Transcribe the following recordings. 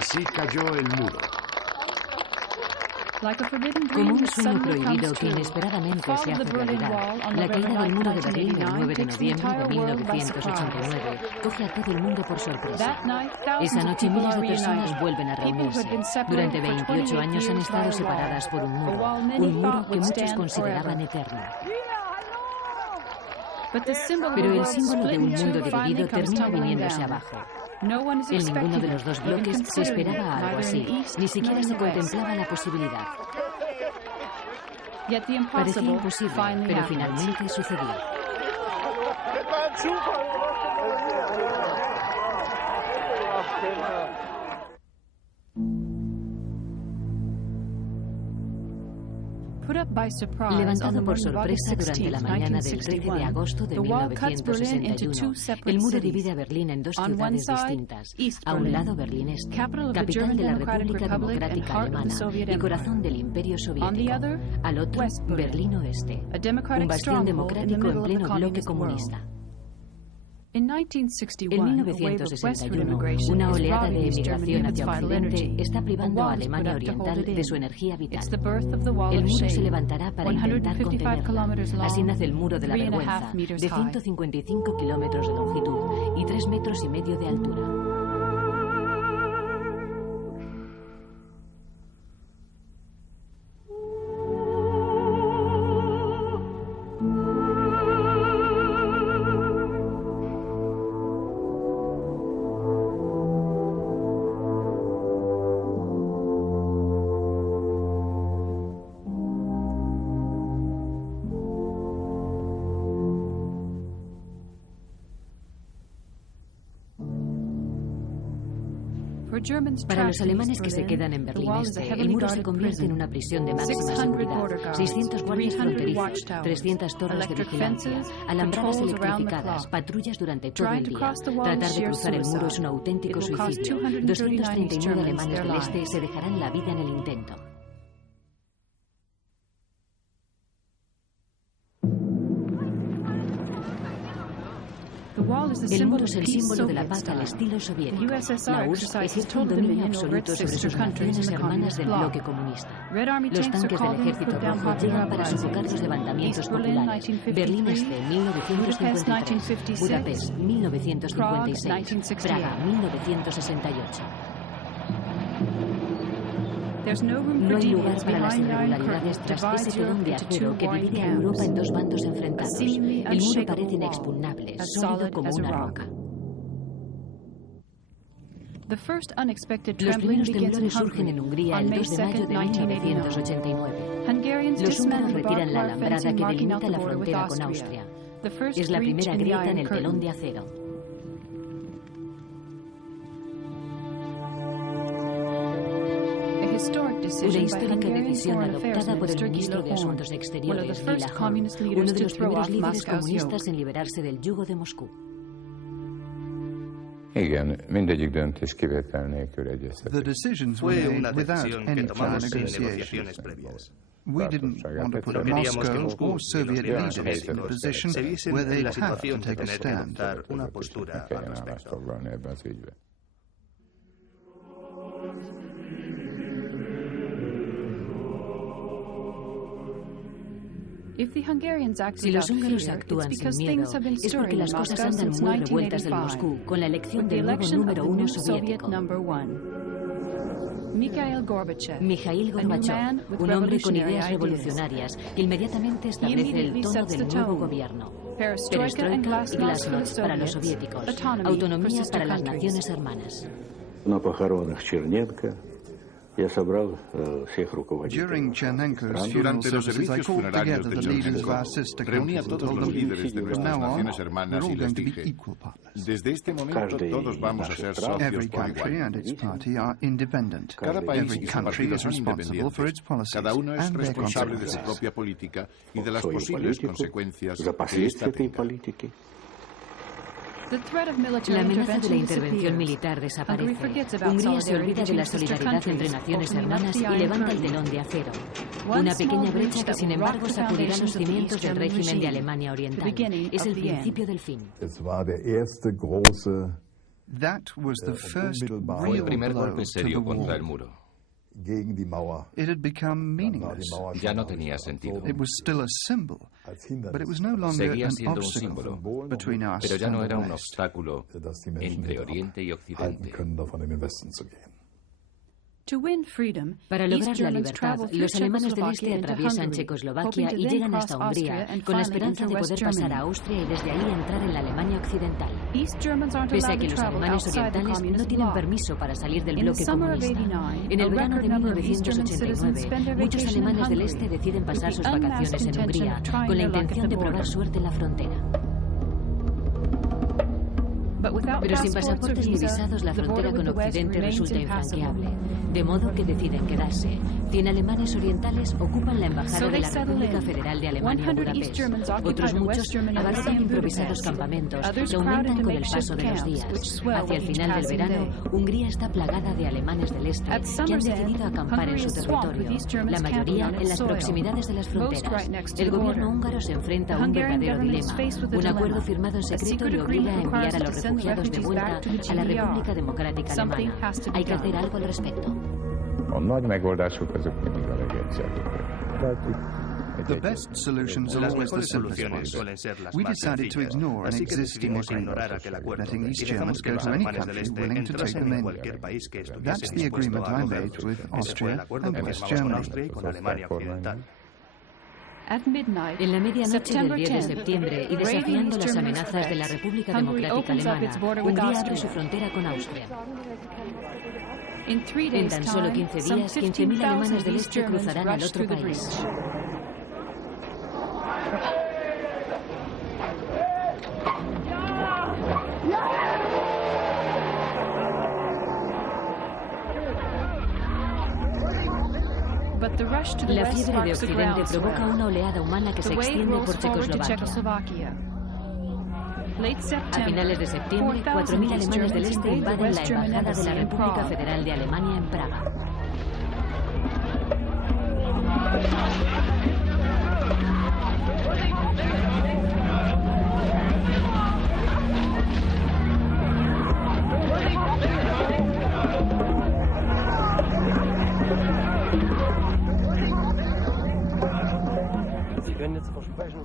Así cayó el muro. Como un sueño prohibido que inesperadamente se hace realidad, la caída del muro de Berlín el 9 de noviembre de 1989 coge a todo el mundo por sorpresa. Esa noche miles de personas vuelven a reunirse. Durante 28 años han estado separadas por un muro que muchos consideraban eterno. Pero el símbolo de un mundo dividido termina viniéndose abajo. En ninguno de los dos bloques se esperaba algo así, ni siquiera se contemplaba la posibilidad. Parecía imposible, pero finalmente sucedió. Levantado por sorpresa durante la mañana del 13 de agosto de 1961, el muro divide a Berlín en dos ciudades distintas. A un lado Berlín Este, capital de la República Democrática Alemana y corazón del Imperio Soviético. Al otro, Berlín Oeste, un bastión democrático en pleno bloque comunista. En 1961, una oleada de emigración hacia Occidente está privando a Alemania Oriental de su energía vital. El muro se levantará para intentar contenerla. Así nace el Muro de la Vergüenza, de 155 kilómetros de longitud y 3,5 metros de altura. Para los alemanes que se quedan en Berlín Este, el muro se convierte en una prisión de máxima seguridad. 600 guardias fronterizos, 300 torres de vigilancia, alambradas electrificadas, patrullas durante todo el día. Tratar de cruzar el muro es un auténtico suicidio. 239 alemanes del Este se dejarán la vida en el intento. El muro es el símbolo de la paz al estilo soviético. La URSS ejerce un dominio absoluto sobre sus naciones hermanas del bloque comunista. Los tanques del Ejército Rojo llegan para sofocar los levantamientos populares. Berlín Este, 1953. Budapest, 1956. Praga, 1968. No hay lugar para las irregularidades tras ese telón de acero que divide a Europa en dos bandos enfrentados. El muro parece inexpugnable, sólido como una roca. Los primeros temblores surgen en Hungría el 2 de mayo de 1989. Los húngaros retiran la alambrada que delimita la frontera con Austria. Es la primera grieta en el telón de acero. Una histórica decisión adoptada por el ministro de Asuntos Exteriores, Gyula Horn, uno de los primeros líderes comunistas en liberarse del yugo de Moscú. The decisions were made without any prior negotiations. We didn't want to put Moscow or Soviet leaders in a position where they'd have to take a stand. Si los húngaros actúan sin miedo, es porque las cosas andan muy revueltas del Moscú, con la elección del nuevo número 1 soviético. Mikhail Gorbachev, un hombre con ideas revolucionarias, que inmediatamente establece el tono del nuevo gobierno. Perestroika y glasnost para los soviéticos, autonomía para las naciones hermanas. During Chernenko's funeral services, I called together the leaders of our sister reuní a countries todos and los told them, líderes de from nuestras now on, naciones hermanas we're y all les going to be dije, equal partners. desde este momento todos vamos a ser socios Every por country igual. and its party are independent. Cada país Every y su country partido is son responsible for its independientes. policies Cada uno es and their responsable de su consequences. propia política y de las posibles consecuencias que esta tenga. La amenaza de la intervención militar desaparece. Hungría se olvida de la solidaridad entre naciones hermanas y levanta el telón de acero. Una pequeña brecha que, sin embargo, sacudirá los cimientos del régimen de Alemania Oriental. Es el principio del fin. That was the first Fue el real primer blow golpe to the serio contra el wall. muro. It had become meaningless. Ya no tenía sentido. It was still a symbol, but it was no longer Seguía an siendo un obstacle símbolo, between us pero ya and no the era un West. obstáculo entre Oriente y Occidente. Para lograr la libertad, los alemanes del este atraviesan Checoslovaquia y llegan hasta Hungría, con la esperanza de poder pasar a Austria y desde ahí entrar en la Alemania occidental. Pese a que los alemanes orientales no tienen permiso para salir del bloque comunista, en el verano de 1989, muchos alemanes del este deciden pasar sus vacaciones en Hungría, con la intención de probar suerte en la frontera. Pero sin pasaportes ni visados, la frontera con Occidente resulta infranqueable, de modo que deciden quedarse. 100 alemanes orientales ocupan la embajada de la República Federal de Alemania en Budapest. Otros muchos abarrotan improvisados campamentos que aumentan con el paso de los días. Hacia el final del verano, Hungría está plagada de alemanes del este que han decidido acampar en su territorio, la mayoría en las proximidades de las fronteras. El gobierno húngaro se enfrenta a un verdadero dilema. Un acuerdo firmado en secreto le obliga a enviar a los refugiados de vuelta a la República Democrática Alemana. Hay que hacer algo al respecto. The best solutions are always the simplest ones. We decided to ignore an existing agreement, letting East Germans go to any country willing to take them in. That's the agreement I made with Austria and West Germany. En la medianoche del 10 de septiembre y desafiando las amenazas de la República Democrática Alemana, Hungría abre su frontera con Austria. En tan solo 15 días, 15.000 alemanes del este cruzarán al otro país. La fiebre de Occidente provoca una oleada humana que se extiende por Checoslovaquia. A finales de septiembre, 4.000 alemanes del este invaden la embajada de la República Federal de Alemania en Praga.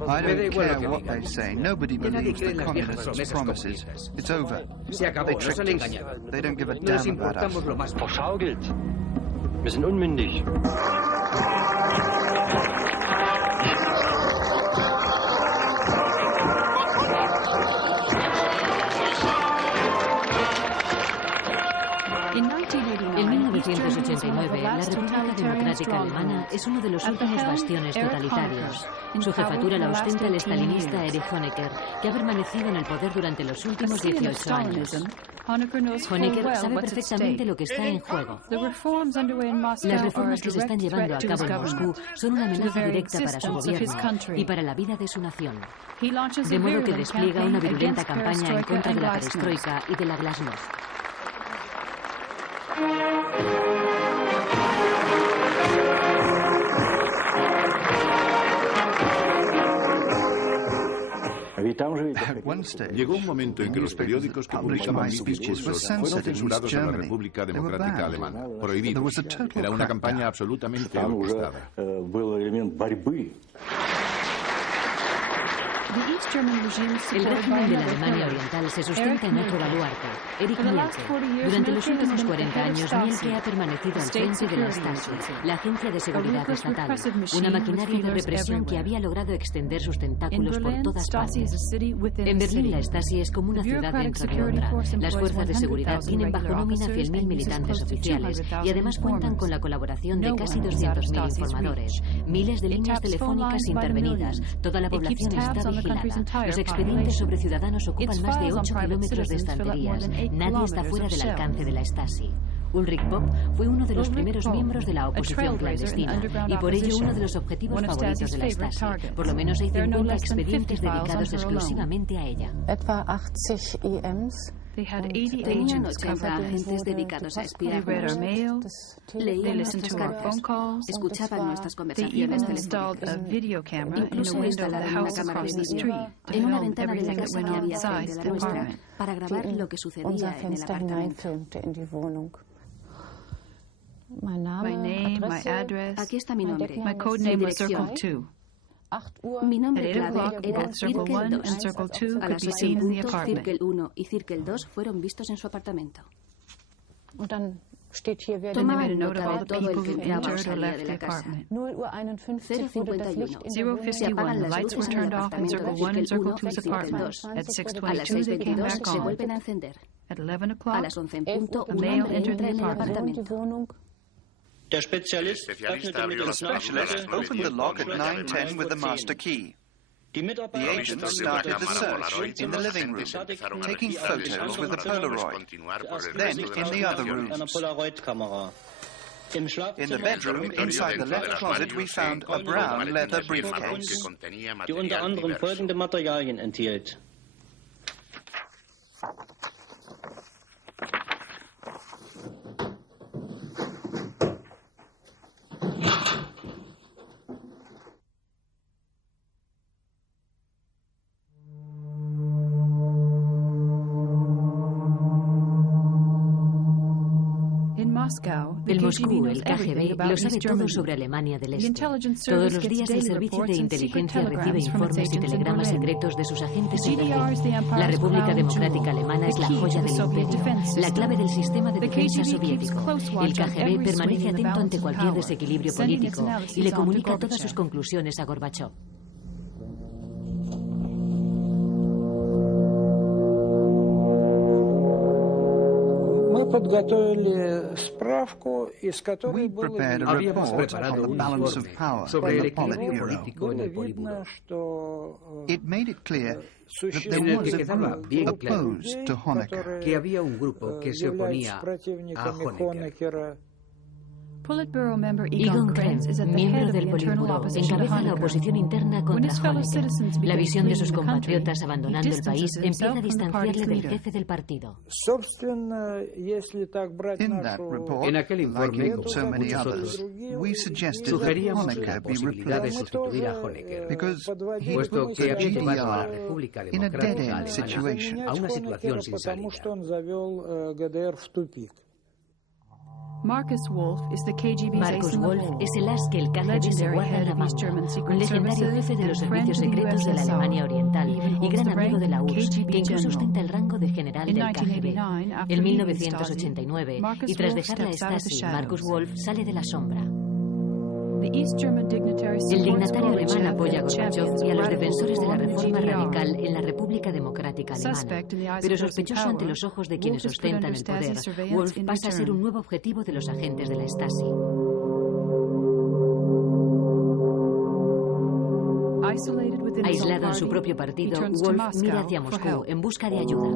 I don't care what they say. Nobody believes the communists' promises. It's over. They tricked us. They don't give a damn about us. Verschaukelt. Wir sind unmündig. En 1989, la República Democrática Alemana es uno de los últimos bastiones totalitarios. Su jefatura la ostenta el stalinista Erich Honecker, que ha permanecido en el poder durante los últimos 18 años. Honecker sabe perfectamente lo que está en juego. Las reformas que se están llevando a cabo en Moscú son una amenaza directa para su gobierno y para la vida de su nación. De modo que despliega una virulenta campaña en contra de la perestroika y de la glasnost. Llegó un momento en que los periódicos que publicaban mis discursos fueron censurados en la República Democrática Alemana, prohibidos. Era una campaña absolutamente orquestada. El régimen de la Alemania Oriental se sustenta en otro baluarte, Erich Mielke. Durante los últimos 40 años, Mielke ha permanecido al frente de la Stasi, la Agencia de Seguridad Estatal, una maquinaria de represión que había logrado extender sus tentáculos por todas partes. En Berlín, la Stasi es como una ciudad dentro de otra. Las fuerzas de seguridad tienen bajo nómina 100.000 militantes oficiales y además cuentan con la colaboración de casi 200.000 informadores, miles de líneas telefónicas intervenidas, toda la población está vigilada. Los expedientes sobre ciudadanos ocupan más de 8 kilómetros de estanterías. Nadie está fuera del alcance de la Stasi. Ulrich Popp fue uno de los primeros miembros de la oposición clandestina y por ello uno de los objetivos favoritos de la Stasi. Por lo menos hay 50 expedientes dedicados exclusivamente a ella. Tenían 80 agentes dedicados a espiarnos. Leían nuestras cartas, escuchaban nuestras conversaciones telefónicas. Incluso instalaron una cámara de vídeo en una ventana de la casa que había frente a la nuestra para grabar lo que sucedía en el apartamento. My name, my address, aquí está mi nombre, my code name was Circle 2. Mi nombre At 8 clave o'clock, era both Circle 1 Circle and 2. Circle 2 A could las be 8 seen in the en punto, apartment. Circle 1 y Circle 2 fueron vistos en su apartamento. Then they Tomaban made a note nota of all de the todo el people que who entraba o entered or salía left de the la casa. apartment. 0:51. Se apagan 0:51, the las lights were luces en el turned off in apartamento Circle de 1 and Circle Circle 1 y 2's Circle apartment. 2. At A las 6:22, they came 6:22 back se on. vuelven a encender. At 11 A o'clock, las 11 en punto, a un male hombre entered entra the en el apartment. apartamento. Der Spezialist Specialist opened the lock at 9:10 with the master key. The agent started the search in the living room, taking photos with a Polaroid, then in the other rooms. In the bedroom, inside the left closet, we found a brown leather briefcase. die unter anderem folgende Materialien enthielt. En Moscú, el KGB lo sabe todo sobre Alemania del Este. Todos los días el servicio de inteligencia recibe informes y telegramas secretos de sus agentes en Berlín. La República Democrática Alemana es la joya del imperio, la clave del sistema de defensa soviético. El KGB permanece atento ante cualquier desequilibrio político y le comunica todas sus conclusiones a Gorbachov. We prepared a report on the balance of power in the Politburo. It made it clear that there was a group opposed to Honecker. Que había un grupo que se oponía a Honecker. Egon Krenz, miembro del Politburo, encabeza la oposición interna contra Honecker. La visión de sus compatriotas abandonando el país empieza a distanciarle del jefe del partido. In that report, En aquel like informe, in so many others, we suggested that sugeríamos la Honecker be posibilidad de replaced sustituir a Honecker, because he puesto put que the había llevado a la GDR República in a Democrática dead-end Alemana situation. a una situación sin salida. Marcus Wolf es el as que el KGB se guarda en la manga, un legendario jefe de los servicios secretos de la Alemania Oriental y gran amigo de la URSS, que incluso ostenta el rango de general del KGB. En 1989, y tras dejar la Stasi, Marcus Wolf sale de la sombra. El dignatario alemán apoya a Gorbachov y a los defensores de la reforma radical en la República Democrática Alemana. Pero sospechoso ante los ojos de quienes ostentan el poder, Wolf pasa a ser un nuevo objetivo de los agentes de la Stasi. Aislado en su propio partido, Wolf mira hacia Moscú en busca de ayuda.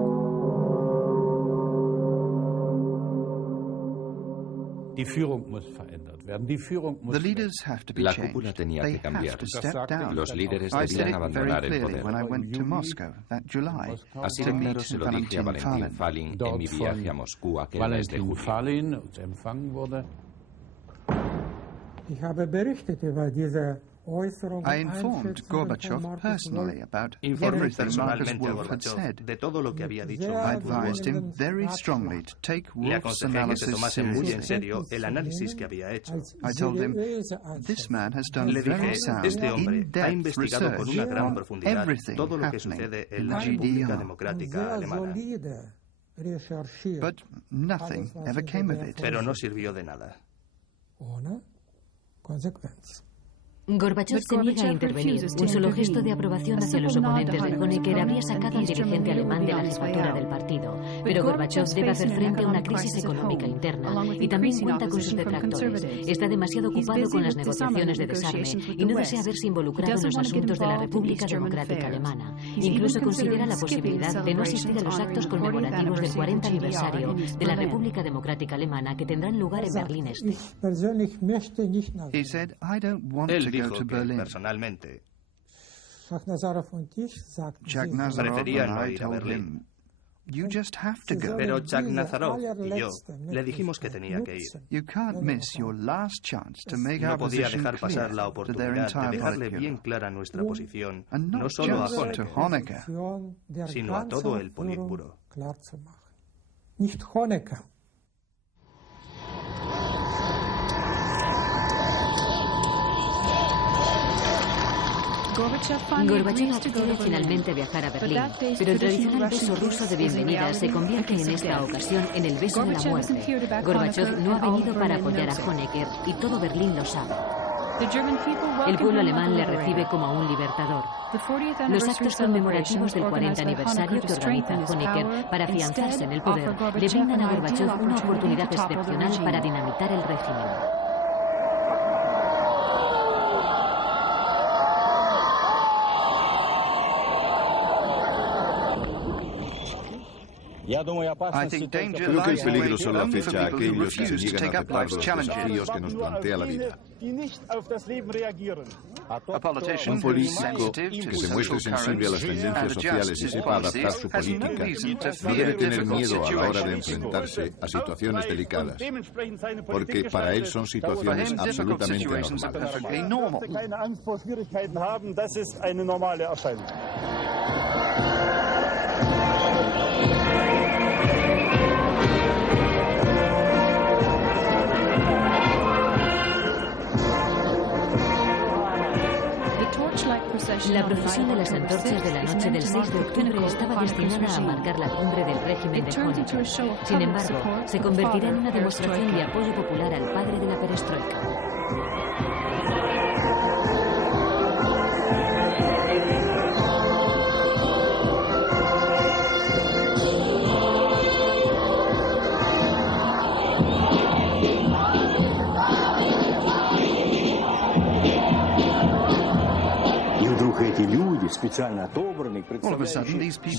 La cúpula tenía que cambiar. Los líderes debían abandonar el poder. Así de claro se lo dije a Valentin Falin en mi viaje a Moscú aquel mes de julio. I informed Gorbachev personally about Informé everything Marcus personalmente a Wolf had Gorbachev said. de todo lo que había dicho I Marcus advised him Wolf. very strongly to take Le Wolf's aconsejé que se analysis tomase muy en seriously. serio el análisis que había hecho. I told him, this man has done Le very dije, sound, este hombre ha in-depth investigado con una research gran on profundidad everything todo lo que happening sucede en in la República GDR. Democrática Alemana. But nothing ever came of it. Pero no sirvió de nada. Gorbachov se niega a intervenir. Un solo gesto de aprobación hacia los oponentes de Honecker habría sacado al dirigente alemán de la jefatura del partido. Pero Gorbachov debe hacer frente a una crisis económica interna y también cuenta con sus detractores. Está demasiado ocupado con las negociaciones de desarme y no desea verse involucrado en los asuntos de la República Democrática Alemana. Incluso considera la posibilidad de no asistir a los actos conmemorativos del 40 aniversario de la República Democrática Alemana que tendrán lugar en Berlín Este. He said, I don't want Él to go dijo to que Berlin. personalmente Jack Nazarov prefería and no I ir a told Berlín. him, You just have to go. Pero Chuck Nazarov y yo le dijimos que tenía que ir. You can't miss your last chance to make our No podía position dejar pasar la clear to their oportunidad de entire dejarle bien Politburo. clara nuestra posición, And no not solo a just to Honecker, Honecker. sino a todo el Politburo. Nicht Honecker. Gorbachev accede finalmente a viajar a Berlín, pero el tradicional beso ruso de bienvenida se convierte en esta ocasión en el beso de la muerte. Gorbachev no ha venido para apoyar a Honecker y todo Berlín lo sabe. El pueblo alemán le recibe como a un libertador. Los actos conmemorativos del 40 aniversario que organiza Honecker para afianzarse en el poder le brindan a Gorbachev una oportunidad excepcional para dinamitar el régimen. Creo que el peligro solo afecta a aquellos que se niegan a aceptar los desafíos que nos plantea la vida. Un político que se muestre sensible a las tendencias sociales y sepa adaptar su política no debe tener miedo a la hora de enfrentarse a situaciones delicadas, porque para él son situaciones absolutamente normales. La procesión de las antorchas de la noche del 6 de octubre estaba destinada a marcar la cumbre del régimen de Honecker. Sin embargo, se convertirá en una demostración de apoyo popular al padre de la perestroika.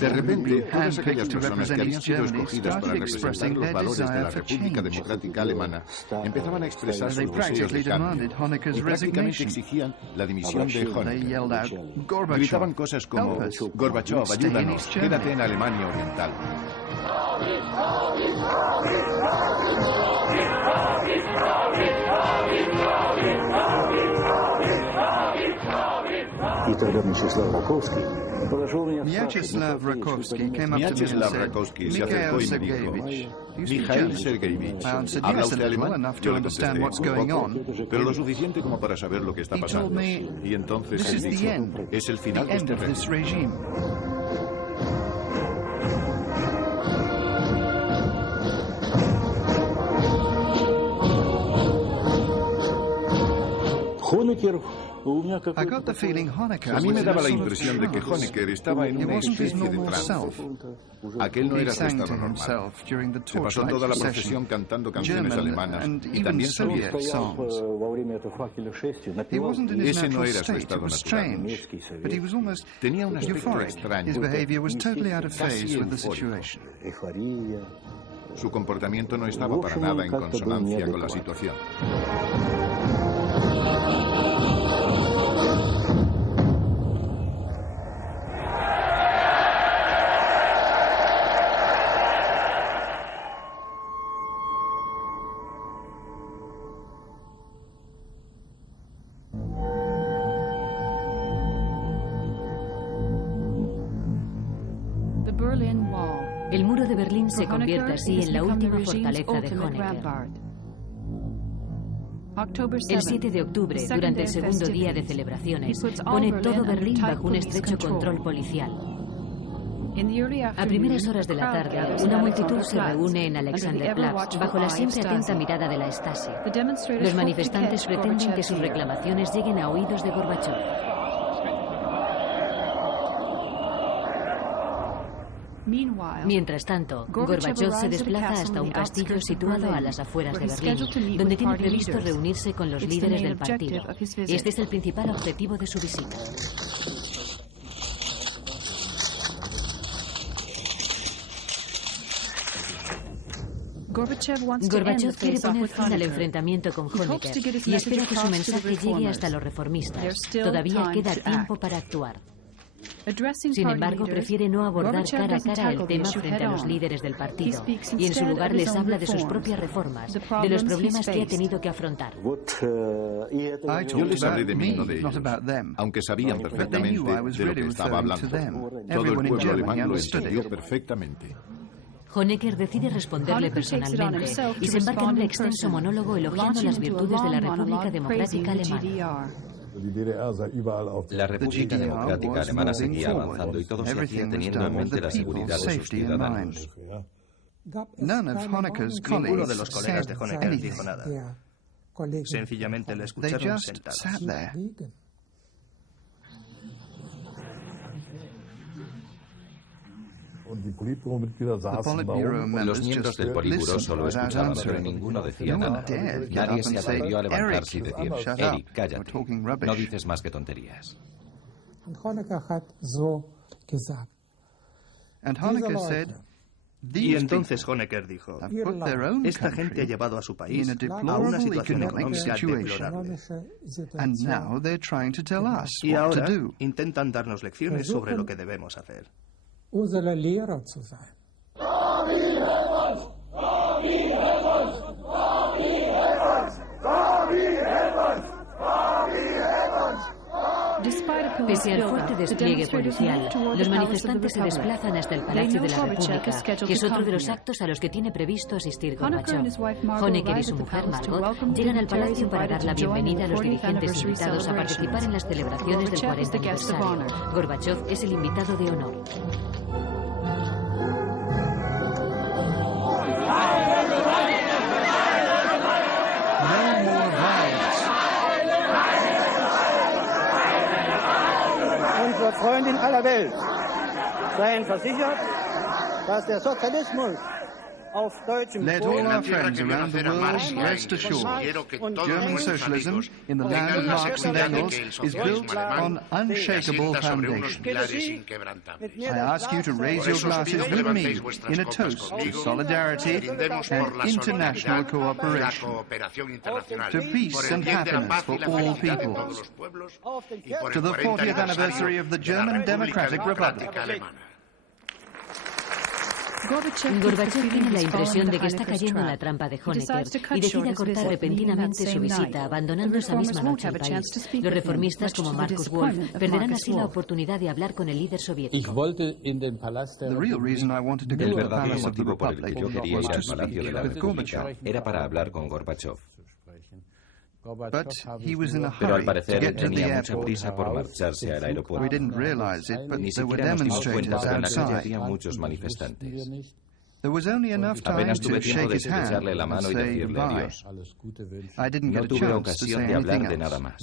De repente, todas aquellas personas que habían sido escogidas para representar los valores de la República Democrática Alemana empezaban a expresar sus deseos de cambio y prácticamente exigían la dimisión de Honecker. Gritaban cosas como: Gorbachev, ayúdanos, quédate en Alemania Oriental. Vyacheslav Rakovsky came up to me and said, Mikhail Sergeyevich, Mikhail Sergeyevich, habla usted alemán, yo le contesté un poco, pero lo suficiente como para saber lo que está pasando. Y entonces él dijo: es el final de este régimen. A mí me daba la impresión de que Honecker estaba en una especie de trance. Aquel no era su estado normal. Se pasó toda la procesión cantando canciones alemanas y también soviéticas. Ese no era su estado natural. Tenía un aspecto extraño, casi eufórico. Su comportamiento no estaba para nada en consonancia con la situación. El muro de Berlín se convierte así en la última fortaleza de Honecker. El 7 de octubre, durante el segundo día de celebraciones, pone todo Berlín bajo un estrecho control policial. A primeras horas de la tarde, una multitud se reúne en Alexanderplatz bajo la siempre atenta mirada de la Stasi. Los manifestantes pretenden que sus reclamaciones lleguen a oídos de Gorbachev. Mientras tanto, Gorbachev se desplaza hasta un castillo situado a las afueras de Berlín, donde tiene previsto reunirse con los líderes del partido. Este es el principal objetivo de su visita. Gorbachev quiere poner fin al enfrentamiento con Honecker y espera que su mensaje llegue hasta los reformistas. Todavía queda tiempo para actuar. Sin embargo, prefiere no abordar cara a cara el tema frente a los líderes del partido y en su lugar les habla de sus propias reformas, de los problemas que ha tenido que afrontar. Yo les hablé de mí, no de ellos, aunque sabían perfectamente de lo que estaba hablando. Todo el pueblo alemán lo entendió perfectamente. Honecker decide responderle personalmente y se embarca en un extenso monólogo elogiando las virtudes de la República Democrática Alemana. La República Democrática Alemana seguía avanzando y todo se hacía teniendo en mente la seguridad de sus ciudadanos. Ninguno de los colegas de Honecker dijo nada. Sencillamente le escucharon sentados. Los miembros del Politburó solo escuchaban, pero ninguno decía nada. Nadie se atrevió a levantarse y decir: Eric, cállate, no dices más que tonterías. Y entonces Honecker dijo: esta gente ha llevado a su país a una situación económica deplorable. Y ahora intentan darnos lecciones sobre lo que debemos hacer. Unsere Lehrer zu sein. Pese al fuerte despliegue policial, los manifestantes se desplazan hasta el Palacio de la República, que es otro de los actos a los que tiene previsto asistir Gorbachov. Honecker y su mujer, Margot, llegan al palacio para dar la bienvenida a los dirigentes invitados a participar en las celebraciones del 40 aniversario. Gorbachov es el invitado de honor. Unsere Freunde in aller Welt seien versichert, dass der Sozialismus auf deutschem Let all our friends around the world rest assured, German socialism in the land of Marx and Engels is built on unshakable foundations. I ask you to raise your glasses with me in a toast to solidarity and international cooperation, to peace and happiness for all peoples, to the 40th anniversary of the German Democratic Republic. Gorbachev tiene la impresión de que está cayendo en la trampa de Honecker y decide cortar repentinamente su visita, abandonando esa misma noche el país. Los reformistas, como Markus Wolf, perderán así la oportunidad de hablar con el líder soviético. El verdadero motivo por el que yo quería ir al Palacio de la República era para hablar con Gorbachev. Pero al parecer tenía mucha prisa por marcharse al aeropuerto. Ni siquiera nos dimos cuenta que en la calle había muchos manifestantes. Apenas tuve tiempo de estrecharle la mano y decirle adiós. No tuve ocasión de hablar de nada más.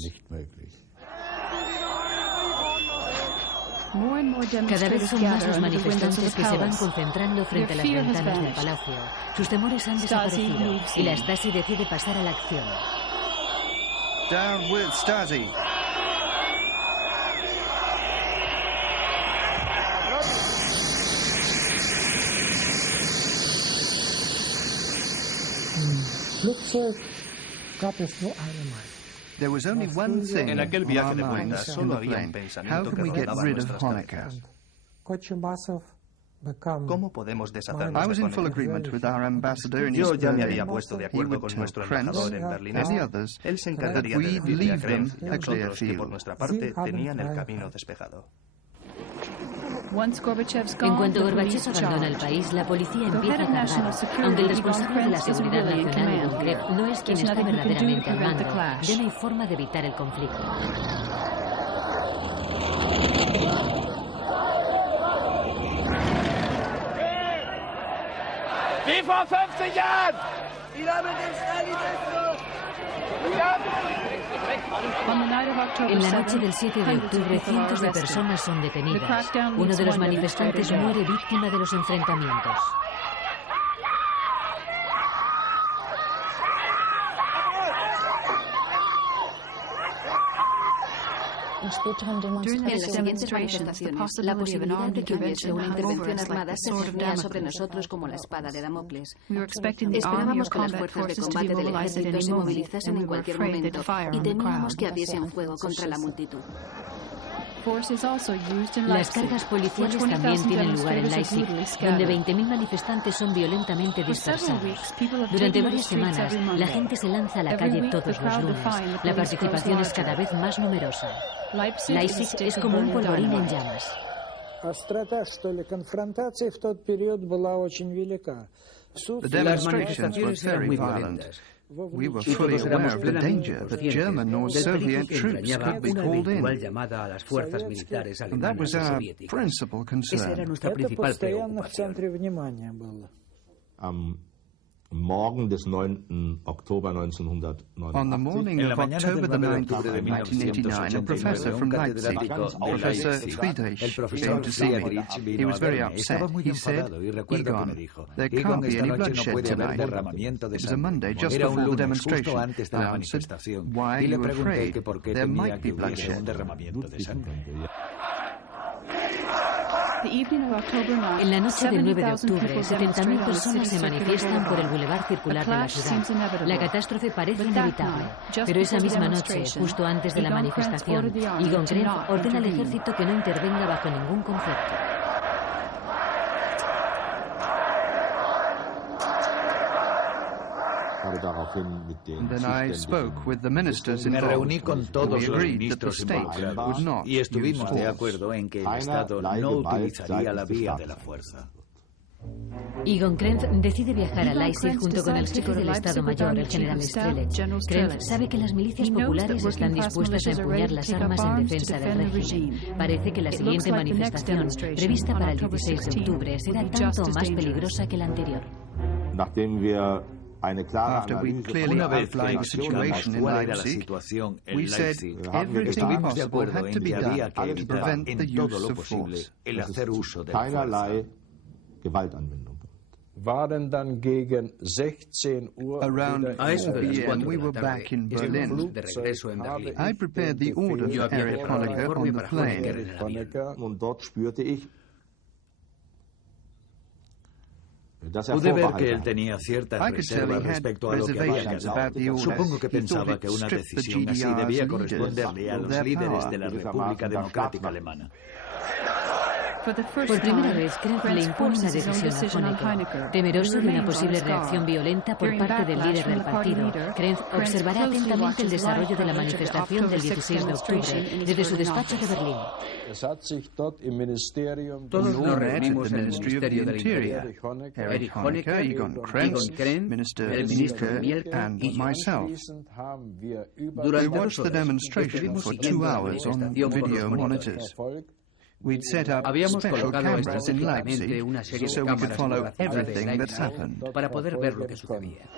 Cada vez son más los manifestantes que se van concentrando frente a las ventanas del palacio. Sus temores han desaparecido y la Stasi decide pasar a la acción. Down with Stasi. There was only one thing En aquel viaje de vuelta in solo the había un plane. pensamiento How que can we get rondaba rid of nuestras Honecker? cabezas. ¿Cómo podemos deshacernos I was de in full Honecker? agreement with our ambassador in Yo East ya me Berlin. había puesto de He acuerdo would con tell nuestro Krenz embajador en Berlín and the others Él se that encargaría de we'd decirle a leave them Krenz y a a clear nosotros que por field. nuestra parte tenían el camino despejado. En cuanto Gorbachev abandona el país, la policía empieza a cargar, aunque el responsable de la seguridad nacional, Von Krebs, no es quien está verdaderamente al mando. Ya no hay forma de evitar el conflicto. Wie vor 50 Jahren! Wieder mit dem Stalinismus! En la noche del 7 de octubre, cientos de personas son detenidas. Uno de los manifestantes muere víctima de los enfrentamientos. En las siguientes manifestaciones, la posibilidad de que hubiese una intervención armada se cernía sobre nosotros como la espada de Damocles. Esperábamos que las fuerzas de combate del ejército se movilizasen en cualquier momento y temíamos que abriesen fuego contra la multitud. Las cargas policiales también tienen lugar en Leipzig, donde 20.000 manifestantes son violentamente dispersados. Durante varias semanas, la gente se lanza a la calle todos los lunes. La participación es cada vez más numerosa. Leipzig es como un polvorín en llamas. The demonstrations were very violent. We were fully aware of the danger that German or Soviet troops could be called in. And that was our principal concern. Morgen des 9. Oktober 1989. On the morning of October the 9th, 1989, a professor from Leipzig, Professor Friedrich, came to see me. He was very upset. He said, "Egon, there can't be any bloodshed tonight." It was a Monday just before the demonstration. I answered, "Why are you afraid? There might be bloodshed." En la noche del 9 de octubre, 70.000 personas se manifiestan por el bulevar circular de la ciudad. La catástrofe parece inevitable, pero esa misma noche, justo antes de la manifestación, Egon Krenz ordena al ejército que no intervenga bajo ningún concepto. Then I spoke with the ministers involved. We agreed that the state would not y estuvimos de acuerdo en que el Estado no utilizaría la vía de la fuerza. Egon Krenz decide viajar a Leipzig junto con el jefe del Estado Mayor, el general Strelec. Krenz sabe que las milicias populares están dispuestas a empuñar las armas en defensa del régimen. Parece que la siguiente manifestación, prevista para el 16 de octubre, será tanto más peligrosa que la anterior. After we clearly outlined the situation in Leipzig, we said everything possible had to be done to prevent the use of force. Around 4 p.m. we were back in Berlin. I prepared the order for Erich Honecker on the plane. Pude ver que él tenía ciertas reservas respecto a lo que había que hacer. Supongo que pensaba que una decisión así debía corresponderle a los líderes de la República Democrática Alemana. Por primera vez, Krenz le impone una decisión a Honecker. Temeroso de una posible reacción violenta por parte del líder del partido, Krenz observará atentamente el desarrollo de la manifestación del 16 de octubre desde su despacho de Berlín. Todos nos reunimos en el Ministerio del Interior. Erich Honecker, Egon Krenz, Minister Mielke, and myself. We watched the demonstration for 2 hours on video monitors. We'd set up special cameras in Leipzig so we could follow everything that happened. Para poder ver lo que sucedía.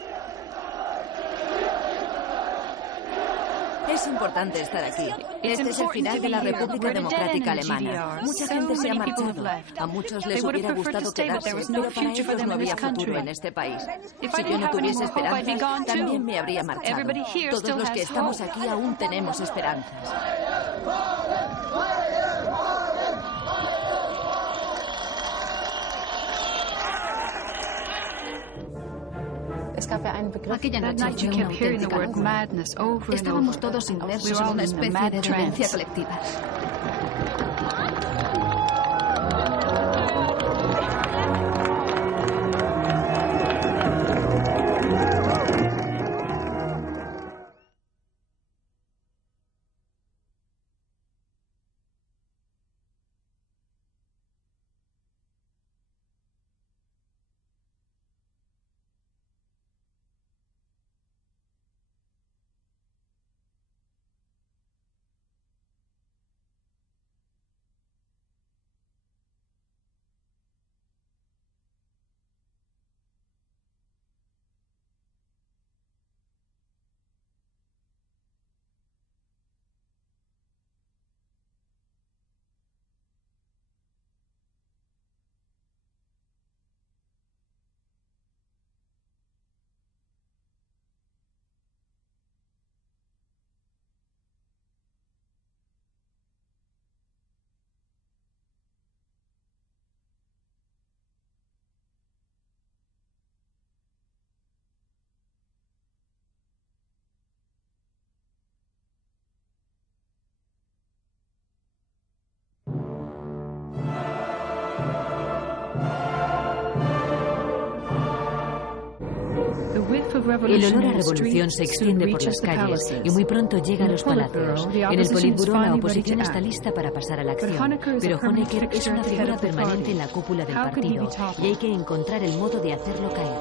Es importante estar aquí. Este es el final de la República Democrática Alemana. Mucha gente se ha marchado. A muchos les hubiera gustado quedarse, pero para ellos no había futuro en este país. Si yo no tuviese esperanzas, también me habría marchado. Todos los que estamos aquí aún tenemos esperanzas. Aquella noche fue una auténtica locura. Estábamos todos inmersos en una especie de demencia colectiva. El olor a revolución se extiende por las calles y muy pronto llega a los palacios. En el Politburó la oposición está lista para pasar a la acción, pero Honecker es una figura permanente en la cúpula del partido y hay que encontrar el modo de hacerlo caer.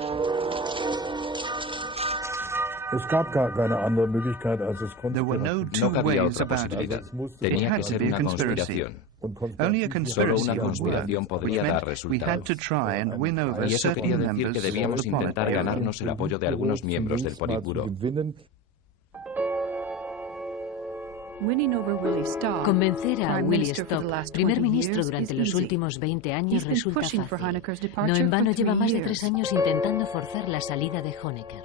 No cabía otra posibilidad. Tenía que ser una conspiración. Solo una conspiración podría dar resultados. Y eso quería decir que debíamos intentar ganarnos el apoyo de algunos miembros del Politburó. Convencer a Willie Stock, primer ministro durante los últimos 20 años, resulta fácil. No en vano lleva más de 3 años intentando forzar la salida de Honecker.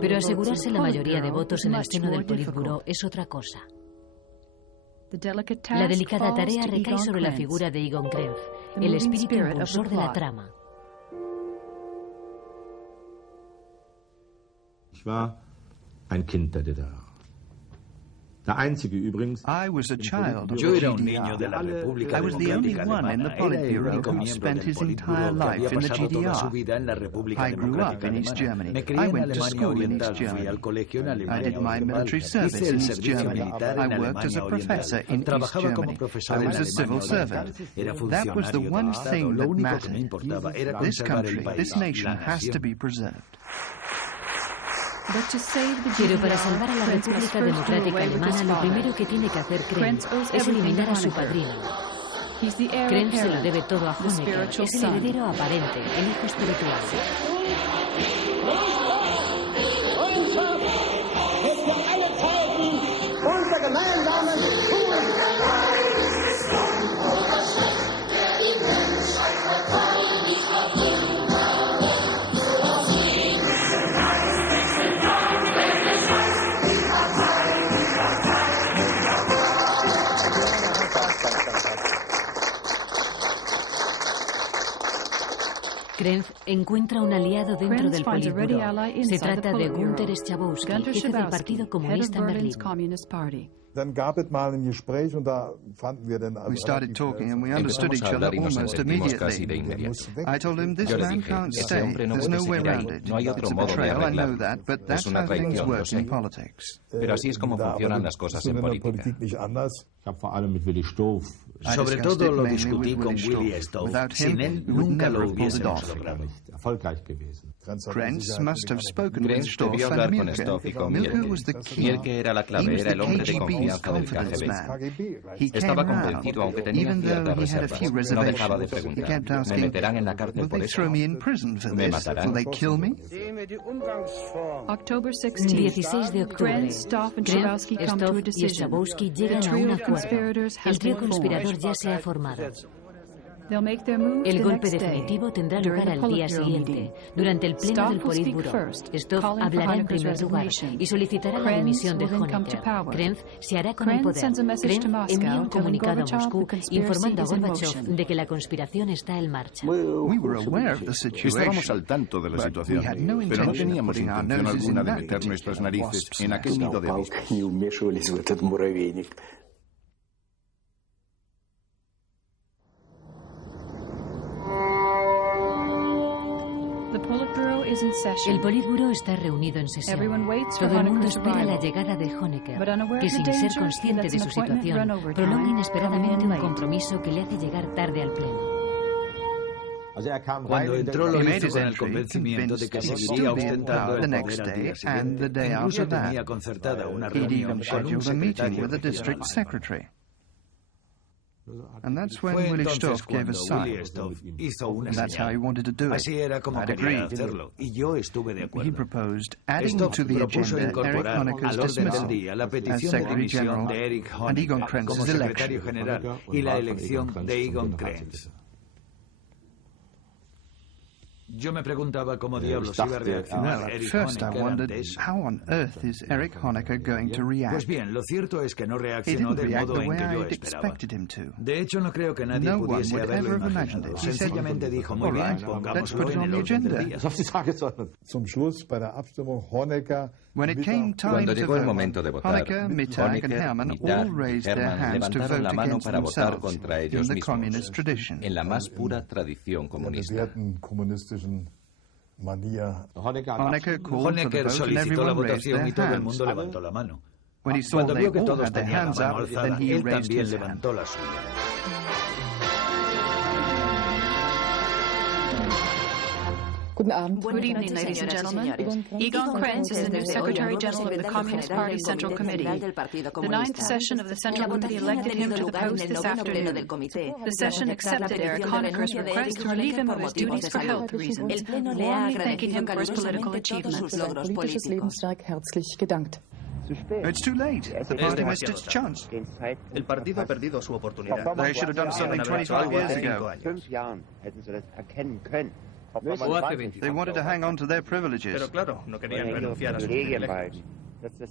Pero asegurarse la mayoría de votos en el seno del Politburó es otra cosa. La delicada tarea recae sobre la figura de Egon Krenz, el espíritu impulsor de la trama. Ich war ein Kind der DDR. Yo era un niño de la República Democrática Alemana. Era el único miembro del Politburó que había pasado toda su vida en la República Democrática Alemana. Me crié en Alemania Oriental, fui al colegio en Alemania Oriental, hice el servicio militar en Alemania Oriental, trabajaba como profesor en Alemania Oriental, era funcionario del Estado. Lo único que me importaba era conservar el país, la nación. Pero para salvar a la República Democrática Alemana, lo primero que tiene que hacer Krenz es eliminar a su padrino. Krenz se lo debe todo a Honecker, es el heredero aparente, el hijo espiritual. Krenz encuentra un aliado dentro del Politburó. Se trata de Günter Schabowski, jefe del Partido Comunista en Berlín. We started talking and we understood each other almost immediately. I told him this man can't stay. There's no way around it. It's a betrayal, I know that, but that's how things work in politics. Pero así es como funcionan las cosas en política. Sobre todo lo discutí con Willie Stoff. Sin él nunca lo hubiésemos logrado. Krenz must have spoken with Krenz Stoff debió hablar and con Mielke. Stoff y con Mielke was the Mielke. key. Mielke era la He clave, was era the el hombre de KGB's confianza del confidence KGB. man. He came Estaba round, convencido, aunque tenía even though ciertas he had a few reservas. No dejaba de reservations. He preguntar, kept ¿me asking, meterán en la cárcel will por they eso? throw me in prison for ¿Me this? matarán? Will they kill me? 16 de octubre. Krenz, Stoff y Schabowski llegan a un acuerdo. El trío conspirador ya se ha formado. El golpe definitivo tendrá lugar al día siguiente, durante el pleno del Politburó. Stoff hablará en primer lugar y solicitará la dimisión de Honecker. Krenz se hará con el poder. Krenz envía un comunicado a Moscú informando a Gorbachev de que la conspiración está en marcha. Estábamos al tanto de la situación, pero no teníamos intención alguna de meter nuestras narices en aquel nido de avispas. El Politburó está reunido en sesión. Todo el mundo espera la llegada de Honecker, que sin ser consciente de su situación, prolonga inesperadamente un compromiso que le hace llegar tarde al pleno. Cuando entró lo hizo con el convencimiento de que seguiría ostentando el poder al día siguiente. Incluso tenía concertada una reunión con un secretario. And that's when Willie Stoff gave a sign. And that's how he wanted to do it. Así era como quería hacerlo, y yo estuve de He acuerdo. proposed adding Stoff to the propuso agenda Eric incorporar Honecker's al orden del dismissal día la as petición de Secretary dimisión General de Erich and Egon Honecker como Krenz's secretario election. general y la elección de Egon Krenz. Yo me preguntaba cómo diablos iba a reaccionar Well, at Erich first I Honecker wondered, ante eso. how on earth is Eric Honecker going to Pues react? bien, lo cierto es que no He reaccionó didn't del react modo the en way que yo I'd esperaba. expected him to. De hecho, no creo que nadie No one pudiese would haberlo ever have imagined imaginado. it. He said, Sencillamente dijo, muy "All bien, right, let's pongámoslo put it en on el the orden del agenda." día. Zum Schluss bei der Abstimmung Honecker. When it came time Cuando to llegó el vote, momento de votar, Honecker, Mittag, and Honecker, Hermann Mittag all y raised their Hermann hands to levantaron vote la mano against para votar themselves contra in ellos the mismos, communist tradition. en la más pura tradición comunista. Honecker solicitó la votación y todo el mundo levantó la mano. Cuando vio que todos tenían la mano alzada, él también levantó la suya. Good evening, ladies and gentlemen. Egon Krenz is the new Secretary General of the Communist Party Central Committee. The ninth session of the Central Committee elected him to the post this afternoon. The session accepted Erich Honecker's request to relieve him of his duties for health reasons, warmly thanking him for his political achievements. It's too late. The party missed its chance. El partido ha perdido su oportunidad. They should have done something 25 years ago. They wanted to hang on to their privileges. Pero claro, no querían renunciar a sus privilegios.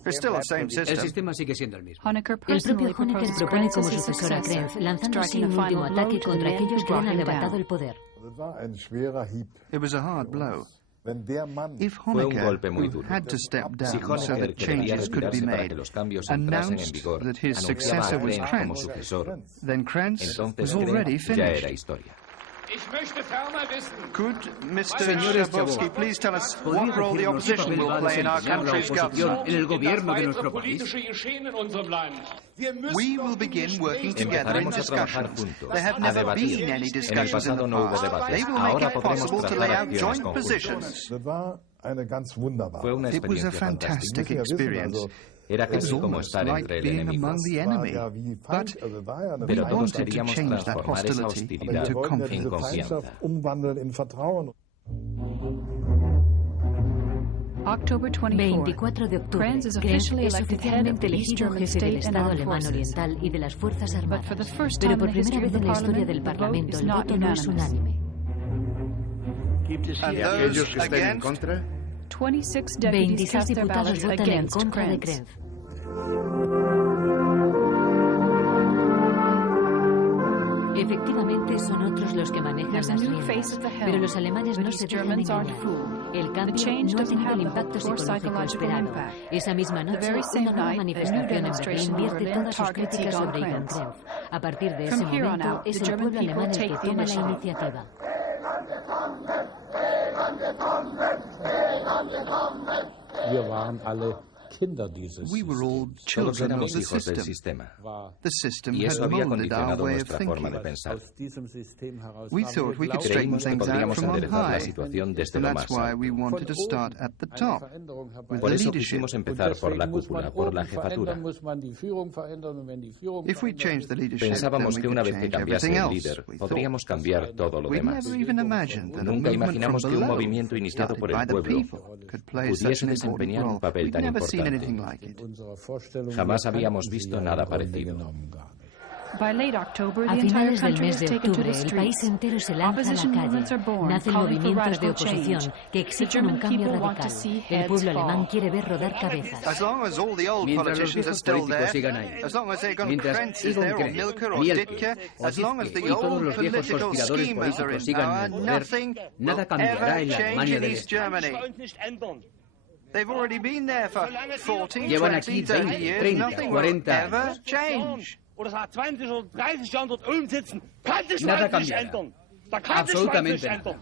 It's still the same system. El sistema sigue siendo el mismo. El propio Honecker propone como sucesor a Krenz, lanzando así un último ataque contra aquellos que le han arrebatado el poder. It was a hard blow. If Fue un golpe muy duro. had to step Si down so Honecker that quería changes could be retirarse para made, que los cambios entrasen en announced vigor, that his anunciaba successor a was Krenz como Krenz, sucesor, then Krenz entonces was already Krenz ya era finished. historia. Could Mr. Schabowski please tell us what role the opposition will play in our country's government? En el gobierno de nuestro país. We will begin working together in Empezaremos a trabajar discussions. juntos, There have a never debatir. been any En el discussions in pasado the no hubo past. debates, They will make ahora it podremos possible to trazar lay out acciones joint conjuntas. positions. Fue una It was a experiencia fantástica. fantastic experience. Era It was casi como almost estar like entre el being enemigo. among the enemy. But we Pero todos wanted to queríamos change that transformar esa hostility hostilidad into en confidence. confianza. October 24 de octubre, Krenz is Krenz officially es elected head of oficialmente the East elegido German jefe del State and Estado Armed alemán Forces. oriental y de las Fuerzas Armadas. for the first Pero time por in the primera history vez of en the la historia Parliament, del the vote Parlamento is el not voto no es unanimous. unánime. And ¿Y those aquellos que estén en against? contra? 26 deputies 26 cast their diputados ballots votan en against contra de Krenz. Krenz. Efectivamente, son otros los que manejan There's a las new face riendas, at the helm, pero los alemanes but no these se dejan Germans aren't engañar. fooled. El The cambio change no ha doesn't tenido el have the impacto hoped for psicológico psychological esperado. impact. Esa misma The noche, very same una nueva night, a new manifestación en demonstration Berlín in vierte Berlin todas sus targets críticas Egon sobre Egon Krenz. Krenz. A partir de From ese here on momento, out, es the el German pueblo people alemán el take que the toma la initiative. iniciativa. We were all Todos children of éramos the hijos del system. sistema. The system Y eso had había molded our condicionado way of nuestra forma de thinking. pensar. We thought we could straighten Creímos que things out podríamos from on enderezar la high. situación desde And lo that's más why alto. we wanted to start at the top, with Por the eso leadership. quisimos empezar por la cúpula, por la jefatura. If we change the leadership, Pensábamos then que we una could vez que change cambiase everything el else, líder, we thought. podríamos cambiar todo lo We demás. never even imagined that a Nunca movement imaginamos from que un below, movimiento iniciado started por by el the pueblo, people, could play such pudiese an important desempeñar un role. papel We'd tan never seen importante. anything like it. Jamás habíamos visto nada parecido. By late October, A the entire finales del country mes has de taken to octubre, the el país streets. entero se lanza a Opposition la movements are calle. born, Nacen calling for movimientos de radical oposición change. que The exigen German un cambio people want to radical. see El heads pueblo alemán fall. quiere ver rodar cabezas. As long as all the old Mientras los politicians are viejos still políticos there, sigan ahí. as long as Egon Mientras Krenz is Egon there, or Krenz, Milker, or Mielke, Ditke, o as long as Ditke the y todos old los viejos political conspiradores schemers are políticos in sigan power, en el poder, nothing nada will cambiará en ever la change Alemania in del East Este. Germany. They've already been there for 14, Llevan 20, aquí 30 20, years. 30, Nothing will 40 ever años. change. Oder seit 20 oder 30 Jahren dort oben sitzen, kann sich Nada das nicht cambiará. ändern. Da kann sich das Absolutamente nicht ändern.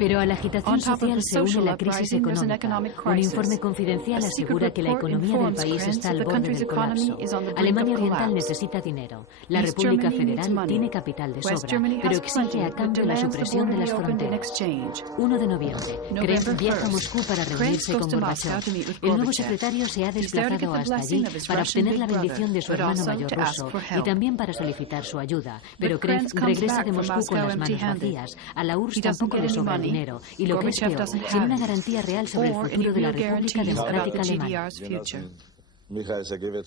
Pero a la agitación On top of social the se une social la crisis uprising, there's an económica. economic Un crisis. informe confidencial A asegura secret que la report economía del informs país Krenz está al that the borde country's del economy colapso. is on the brink Alemania of Oriental collapse. necesita dinero. La East República Germany needs Federal money. tiene capital de West sobra, Germany pero has exige plenty, a but cambio la demands the supresión border de be las opened in fronteras. exchange. 1 de noviembre, Krenz November viaja a 1st, Moscú para Krenz reunirse goes con to Moscow Gorbachev. to meet with El nuevo Gorbachev. secretario se ha He's there to get desplazado the hasta blessing allí of his para Russian obtener big la bendición de su brother, but hermano also mayor to ask ruso for y help. también para solicitar su ayuda. Pero But Krenz Krenz comes regresa back de from Moscú con Moscow las manos empty-handed. vacías. A la URSS He doesn't tampoco get le any sobra el money. dinero y lo que es Gorbachev peor, doesn't sin have una it. garantía real sobre el Or futuro any de la real República guarantees about the Democrática Alemana. GDR's future.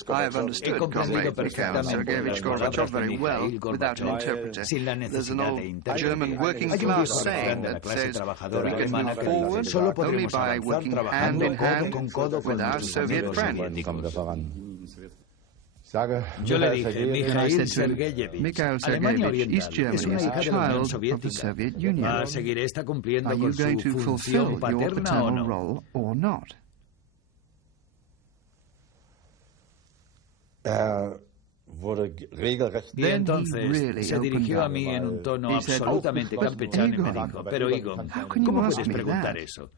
I have understood Comrade Mikhail Sergeyevich Gorbachev very well without an interpreter. Sin la There's an necesidad old de intérprete. German working Hay un class viejo saying refrán de la that clase says trabajadora we can alemana move que forward solo only podremos by avanzar working hand trabajando in codo hand con codo with con our nuestros Soviet amigos friends. Yo le dije, I Mikhail said to him, Sergeyevich, Mikhail Alemania Sergeyevich, East Oriental es Germany una is a hija de la Unión child of the Soviética. Soviet Union. ¿Va a seguir esta cumpliendo Are con you going su to función fulfill your paterna o paternal no? role or not? Y entonces se dirigió a mí en un tono absolutamente campechano y me dijo, pero Egon, ¿cómo puedes preguntar eso?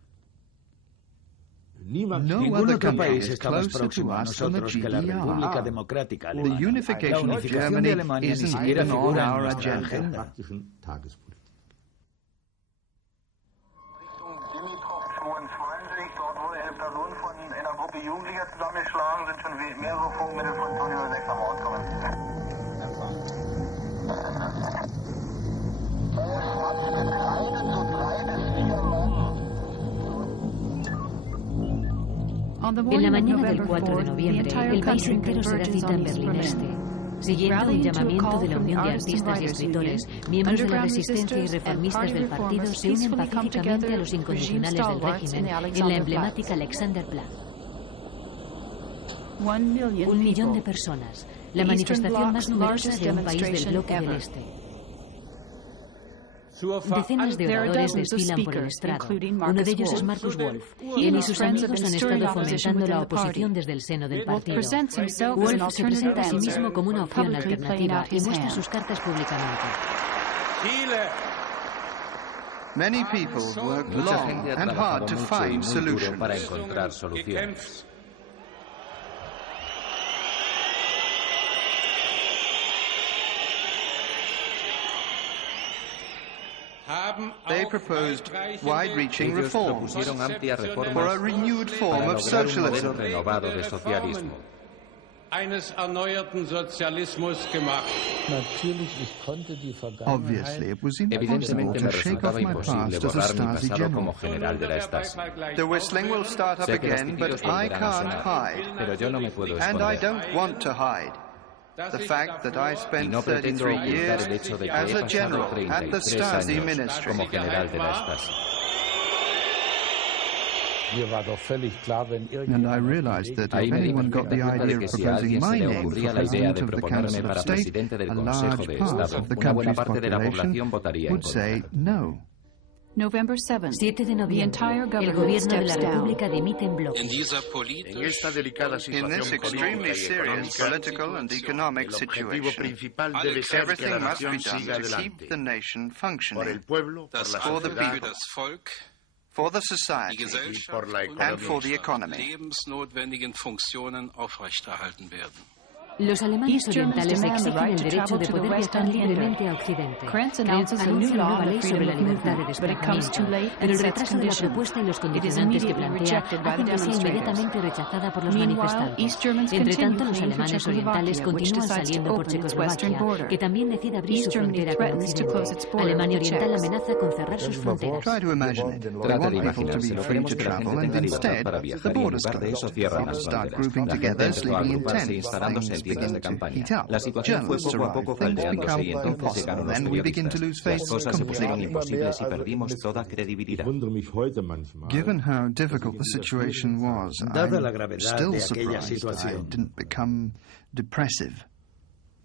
Ningún otro país está más próximo a nosotros que la República Democrática Alemana. La unificación de Alemania ni siquiera figura en nuestra agenda. En la mañana del 4 de noviembre, el país entero se da cita en Berlín Este. Siguiendo un llamamiento de la Unión de Artistas y Escritores, miembros de la resistencia y reformistas del partido se unen pacíficamente a los incondicionales del régimen en la emblemática Alexanderplatz. 1 millón de personas, la manifestación más numerosa de un país del bloque del Este. Decenas de oradores desfilan por el estrado. Uno de ellos es Markus Wolf. Él y sus amigos han estado fomentando la oposición desde el seno del partido. Wolf se presenta a sí mismo como una opción alternativa y muestra sus cartas públicamente. Many people work long and hard to find solutions. Para encontrar soluciones. They proposed wide-reaching reforms for a renewed form of socialism. Renovado de socialismo. Obviously, it was impossible to shake off my past as a Stasi general. The whistling will start up again, but I can't hide. And I don't want to hide. The fact that I spent 33 years as a general at the Stasi Ministry. And I realized that if anyone got the idea of proposing my name for President of the Council of State, a large part of the country's population would say no. 7 de noviembre, el gobierno de la República dimite en bloque. In this extremely serious political and economic situation, everything must be done to keep the nation functioning for the people, for the society, and for the economy. Los alemanes orientales exigen el derecho de poder viajar libremente a Occidente. Krenz anuncia una nueva ley sobre la libertad de desplazamiento, pero el retraso de la propuesta y los condicionantes que plantea hacen que sea inmediatamente rechazada por los manifestantes. Entre tanto, los alemanes orientales continúan saliendo por Checoslovaquia, que también decide abrir su frontera con Occidente. Alemania Oriental amenaza con cerrar sus fronteras. Trata de imaginárselo, queremos que la gente tenga libertad para viajar y en lugar de eso cierran las fronteras. La gente empezó a agruparse instalándose en tiendas de campaña. La situación fue poco a poco caldeándose y entonces llegaron los periodistas. Las cosas se pusieron imposibles y perdimos toda credibilidad. Given how difficult the situation was, I'm still surprised I didn't become depressive.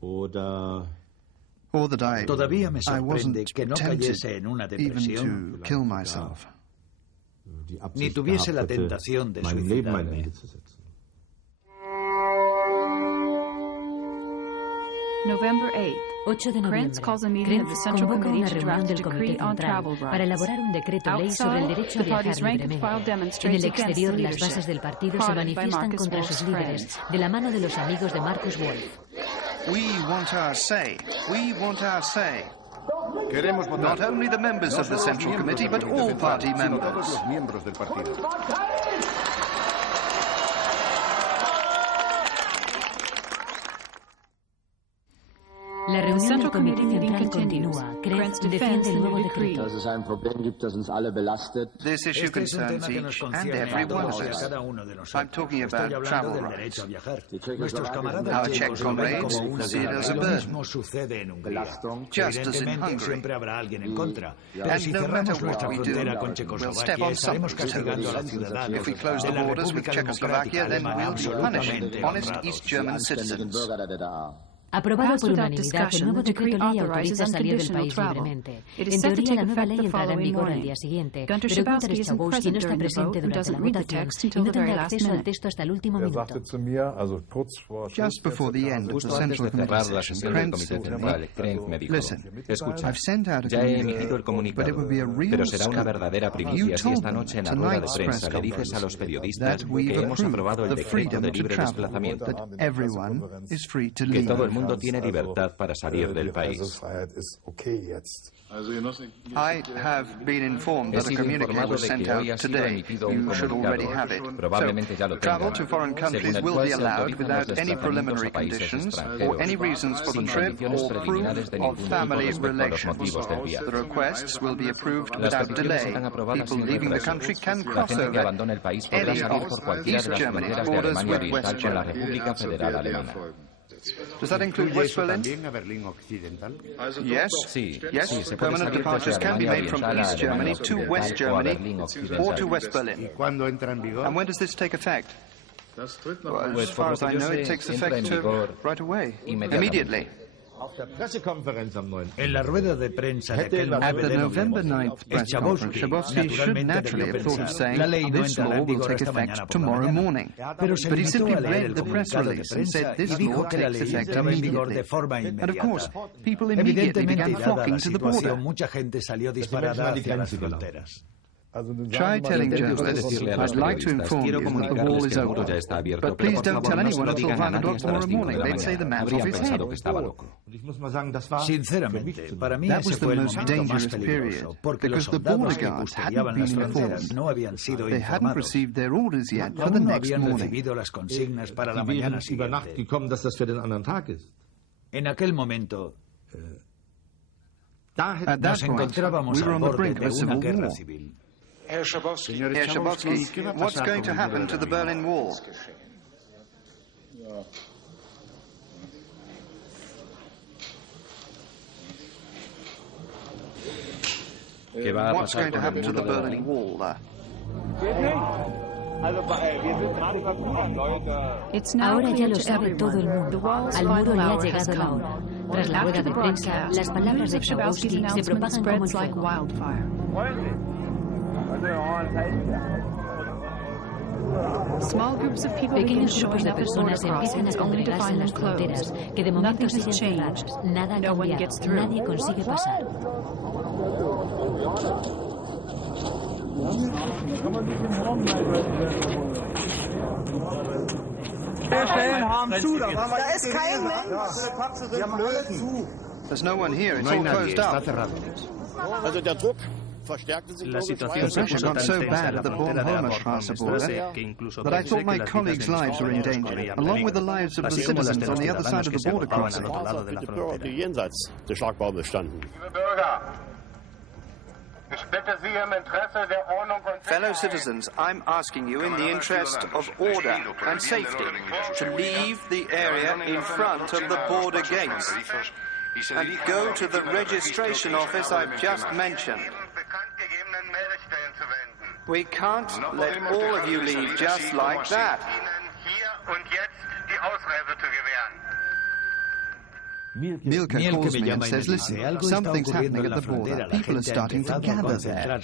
Or that I wasn't tempted even to kill myself. Ni tuviese la tentación de suicidarme. November 8 de noviembre, Krenz convoca una reunión del Comité Central para elaborar un decreto-ley sobre el derecho a viajar libremente. En el exterior, las bases del partido se manifiestan contra sus líderes, de la mano de los amigos de Markus Wolf. We want our say. We want our say. Queremos votar. Not only the members of the Central Committee, but all party members. Todos los miembros del partido. La reunión del Comité Central continúa. Krenz defiende el nuevo decreto. This issue concerns each and every one of us. I'm talking about travel rights. Our Czech comrades see it as a burden, just as in Hungary. And no matter what we do, we'll step on someone's toes. If we close the borders with Czechoslovakia, then we'll be punishing honest East German citizens. Aprobado por unanimidad, el nuevo decreto ley autoriza salir del país libremente. En teoría, la nueva ley entrará en vigor al día siguiente, pero Günter Schabowski no está presente durante la votación y no tendrá acceso al texto hasta el último minuto. Just before the end of the Central Committee session, Krenz me dijo, escucha, ya he emitido el comunicado, pero será una verdadera primicia si esta noche en la rueda de prensa le dices a los periodistas que hemos aprobado el decreto de libre desplazamiento, que todo el mundo tiene libertad para salir del país. I have been informed that a communique was sent out today. You should already have it. So, travel to foreign countries will be allowed without any preliminary conditions or any reasons for the trip or proof of family relations. The requests will be approved without delay. People leaving the country can cross over any of East Germany's borders with West Germany. Does that include West Berlin? Yes. Yes. Permanent departures can be made from East Germany to West Germany or to West Berlin. And when does this take effect? Well, as far as I know, it takes effect right away, immediately. En la rueda de prensa de aquel 9 de noviembre, Schabowski should naturally have thought of saying this law will take effect tomorrow morning. But he simply read the press release and said this law takes effect immediately. And of course, people immediately began flocking to the border. Mucha gente salió disparada hacia las fronteras. Try telling journalists, I'd like to inform you that the wall is open. But please don't tell anyone until 5 o'clock tomorrow morning. They'd say the man's off his head. Sinceramente, para mí ese fue el momento más peligroso, porque los soldados que custodiaban las fronteras no habían sido informados. Aún no habían recibido las consignas para la mañana siguiente. En aquel momento, nos encontrábamos al borde de una guerra civil. Herr Schabowski, what's going to happen to the Berlin Wall? What's going to happen to the Berlin Wall? Ahora ya lo sabe todo el mundo. Al muro le ha llegado la hora. Tras la rueda de prensa, las palabras de Schabowski se propagan como el fuego. Pequeños grupos de personas empiezan a congregarse en las fronteras, que de momento siguen cerradas. Nada ha cambiado, nadie consigue pasar. There's no one here, it's all closed up. La situación se puso tan tensa en la frontera de Bornholm que incluso that I thought my colleagues' lives were in danger, along with the lives of the citizens on the other side of the border crossing. Fellow citizens, I'm asking you in the interest of order and safety to leave the area in front of the border gates and go to the registration office I've just mentioned. We can't let all of you leave just like that. Mielke calls me and says, listen, something's happening at the border. People are starting to gather there.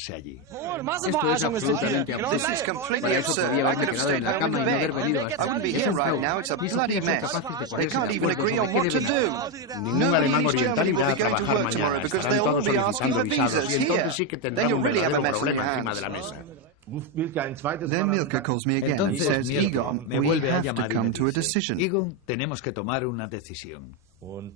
This is completely absurd. I could have stayed home in bed. I wouldn't be here right now. It's a bloody mess. They can't even agree on what to do. Nobody in East Germany will be going to work tomorrow because they'll all be asking for visas here. Then you'll really have a mess on your hands. Then Mielke calls me again and says, Egon, we have to come to a decision. Egon, tenemos que tomar una decisión. Well,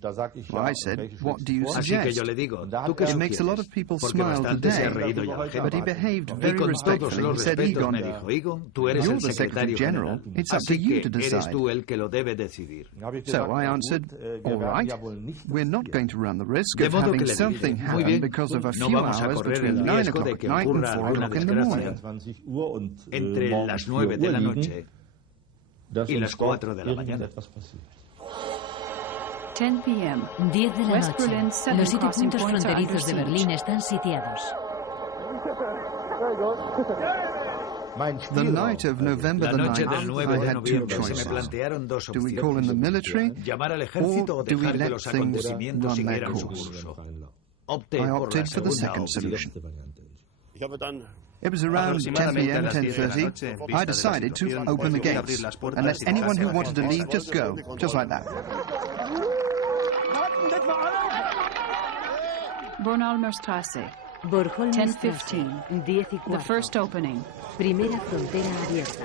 I said, what do you Así que suggest? yo le digo, ¿tú qué It makes a lot of people Porque smile bastante se today, ha reído ya el but he jefe. behaved Y very con todos respectfully. He los said, respetos Egon, me dijo, Egon, tú eres you're el the Secretary secretario General. general, It's up así to you que to eres decide. tú el que lo debe decidir. So I answered, all right, we're not going to run the risk De of modo que having le something dije, muy happen bien, because of a no few vamos a hours correr between el 9 riesgo o'clock de at que night and ocurra 4 alguna o'clock in the morning. Entre las 9 de la noche y las 4 de la mañana. 10 p.m. 10 de la West noche. Berlin, 7 Los 7 crossing puntos points are under fronterizos de siege. Berlín están sitiados. The night of November the La noche 9th, del 9 I de had two noviembre se me choices. plantearon dos Do we call in the military, llamar al ejército or o do we dejar que let los things acontecimientos run their siguieran su course? curso. I Opté por la opted for the segunda second opción. solution. It was around 10 p.m., 10:30. I decided to open the gates and let anyone who wanted to leave just go, just like that. Bornholmerstrasse, 10:15. The first opening. Primera frontera abierta.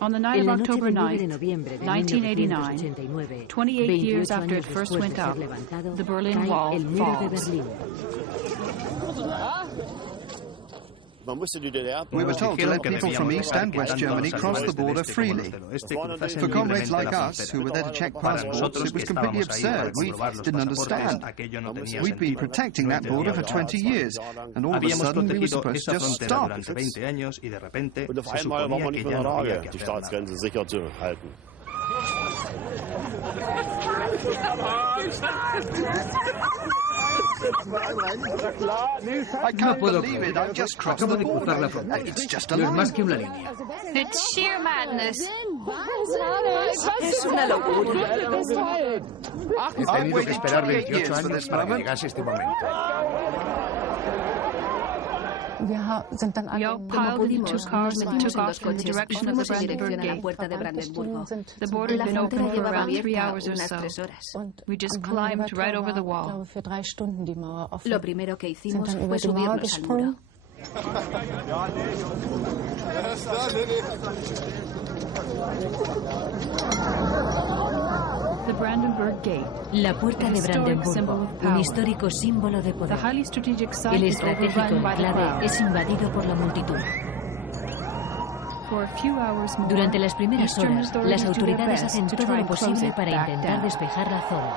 On the night En of la noche October del 9 de 9, noviembre de 1989, 28 years after it first went up, the Berlin Wall el muro de falls. Berlín. We were told to let people from East and West Germany cross the border freely. For comrades like us, who were there to check passports, it was completely absurd. We didn't understand. We'd been protecting that border for 20 years, and all of a sudden we were supposed to just stop. I can't believe it. I've just crossed the border. It's just a line. Más que una línea. It's sheer madness. Es una locura. He tenido que esperar 28 años para que llegase este momento. We all piled into two cars and took off in the direction of the Brandenburg Gate. The border had been open for around 3 hours or so. We just climbed right over the wall. Lo primero que hicimos fue subirnos al muro. The Brandenburg Gate, La puerta de Brandenburgo, un histórico símbolo de the poder. highly strategic site El is estratégico overrun by the enclave crowd. es invadido por la multitud. For a few hours more, Durante las primeras Eastern horas, authorities las do their autoridades best hacen to todo try lo and close posible it para back intentar down. despejar la zona.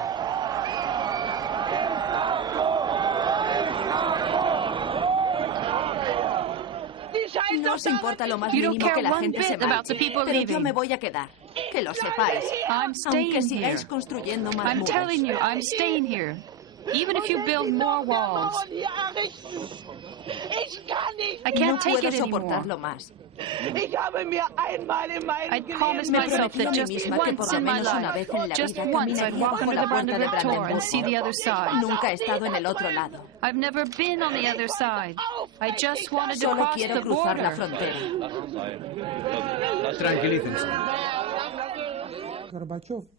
No os importa lo más You don't mínimo que care la one gente se bit about the marche, people pero yo leaving. me voy a quedar. Que lo sepáis. I'm staying Aunque sigáis here. construyendo más I'm muros. telling you, I'm staying here. Even if you build more walls. I No can't take puedo it anymore. soportarlo más. I promised myself that just once in my life, just once I'd walk under the Brandenburg Tor and see the other side. Nunca he estado en el otro lado. I've never been on the other side. I just wanted to Solo cross quiero the cruzar la border. frontera. Tranquilícense.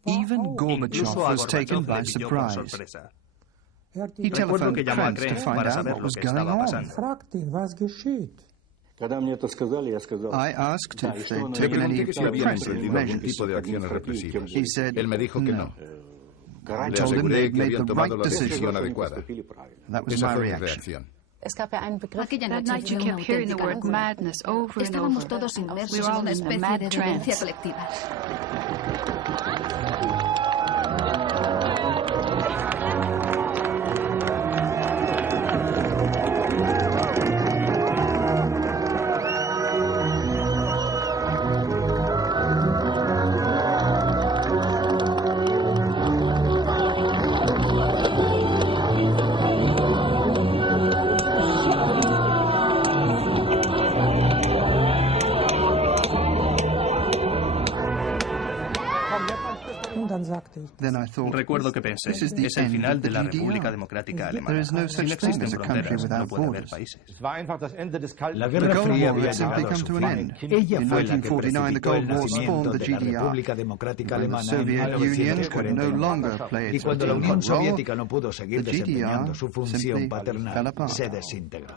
Even Gorbachev was taken by surprise. He telephoned Krenz to find out what was going on. I asked if they'd taken any repressive measures. He said no. I told him they'd made the right decision. That was my reaction. That night you kept hearing the word madness over and over. Estábamos todos We inmersos were en all una in a especie mad de demencia trance. colectiva. Then I thought, Recuerdo que pensé, this is the es el end final of the de la República GDR. Democrática There Alemana. is no Si such no thing existen as a country fronteras, no without puede haber borders. países. La The Guerra Cold Fría War había had simply llegado a come su to an fin. end. Ella In fue la que 1949, the precipitó el Cold War nacimiento spawned the de la GDR. República Democrática When the Alemana en Soviet Union could no 1949. longer play Y its cuando la Unión strategic role, Soviética no pudo seguir the desempeñando GDR su función simply fell paternal, apart. se desintegró.